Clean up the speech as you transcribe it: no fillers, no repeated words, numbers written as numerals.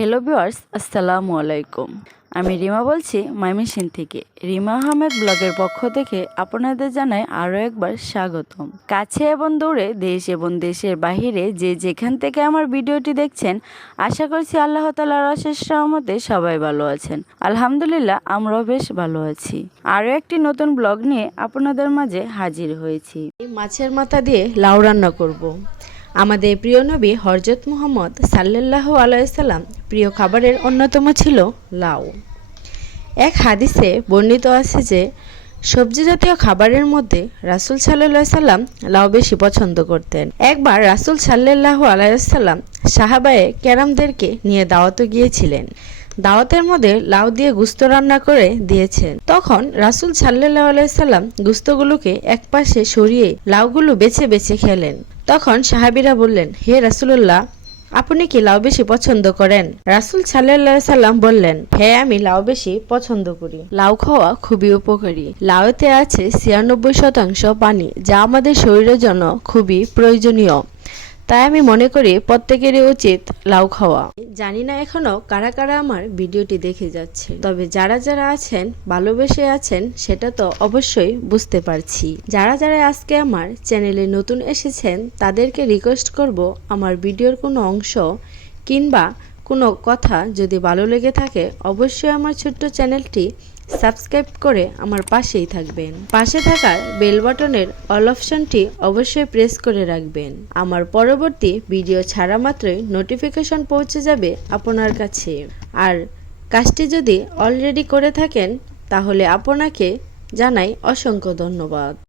Hello viewers, আসসালামু আলাইকুম। আমি রিমা বলছি ময়মনসিংহ থেকে। রিমা আহমেদ ব্লগের পক্ষ থেকে আপনাদের জানাই আরও একবার স্বাগতম। কাছে এবং দূরে, দেশ এবং দেশের বাহিরে যে যেখান থেকে আমার ভিডিওটি দেখছেন, আশা করছি আল্লাহ তাআলার অশেষ রহমতে সবাই ভালো আছেন। আলহামদুলিল্লাহ, আমরাও বেশ ভালো আছি। আরও একটি নতুন ব্লগ নিয়ে আপনাদের মাঝে হাজির হয়েছি। মাছের মাথা দিয়ে লাউ রান্না করব। আমাদের প্রিয় নবী হযরত মুহাম্মদ সাল্লাল্লাহু আলাইহি সাল্লাম প্রিয় খাবারের অন্যতম ছিল লাউ। এক হাদিসে বর্ণিত আছে যে সবজি জাতীয় খাবারের মধ্যে রাসূল সাল্লাল্লাহু আলাইহি সাল্লাম লাউ বেশি পছন্দ করতেন। একবার রাসূল সাল্লাল্লাহু আলাইহি সাল্লাম সাহাবায়ে কেরামদেরকে নিয়ে দাওয়াতে গিয়েছিলেন। দাওয়াতের মধ্যে লাউ দিয়ে গুস্ত রান্না করে দিয়েছেন। তখন রাসূল সাল্লাল্লাহু আলাইহি সাল্লাম গুস্তগুলোকে একপাশে সরিয়ে লাউগুলো বেছে বেছে খেলেন। তখন সাহাবীরা বললেন, হে রাসূলুল্লাহ, আপনি কি লাউ বেশি পছন্দ করেন? রাসূল সাল্লাল্লাহু আলাইহি সাল্লাম বললেন, হ্যাঁ, আমি লাউ বেশি পছন্দ করি। লাউ খাওয়া খুবই উপকারী। লাউতে আছে 96% পানি, যা আমাদের শরীরের জন্য খুবই প্রয়োজনীয়। তাই আমি মনে করি প্রত্যেকেরই উচিত লাউ খাওয়া। জানি না এখনো কারা কারা আমার ভিডিওটি দেখে যাচ্ছে, তবে যারা যারা আছেন ভালোবেসে আছেন সেটা তো অবশ্যই বুঝতে পারছি। যারা যারা আজকে আমার চ্যানেলে নতুন এসেছেন তাদেরকে রিকোয়েস্ট করব, আমার ভিডিওর কোনো অংশ কিংবা কোনো কথা যদি ভালো লেগে থাকে অবশ্যই আমার ছোট্ট চ্যানেলটি সাবস্ক্রাইব করে আমার পাশেই থাকবেন। পাশে থাকার বেল বাটনের অল অপশনটি অবশ্যই প্রেস করে রাখবেন। আমার পরবর্তী ভিডিও ছাড়া মাত্রই নোটিফিকেশন পৌঁছে যাবে আপনার কাছে। আর কাজটি যদি অলরেডি করে থাকেন তাহলে আপনাকে জানাই অসংখ্য ধন্যবাদ।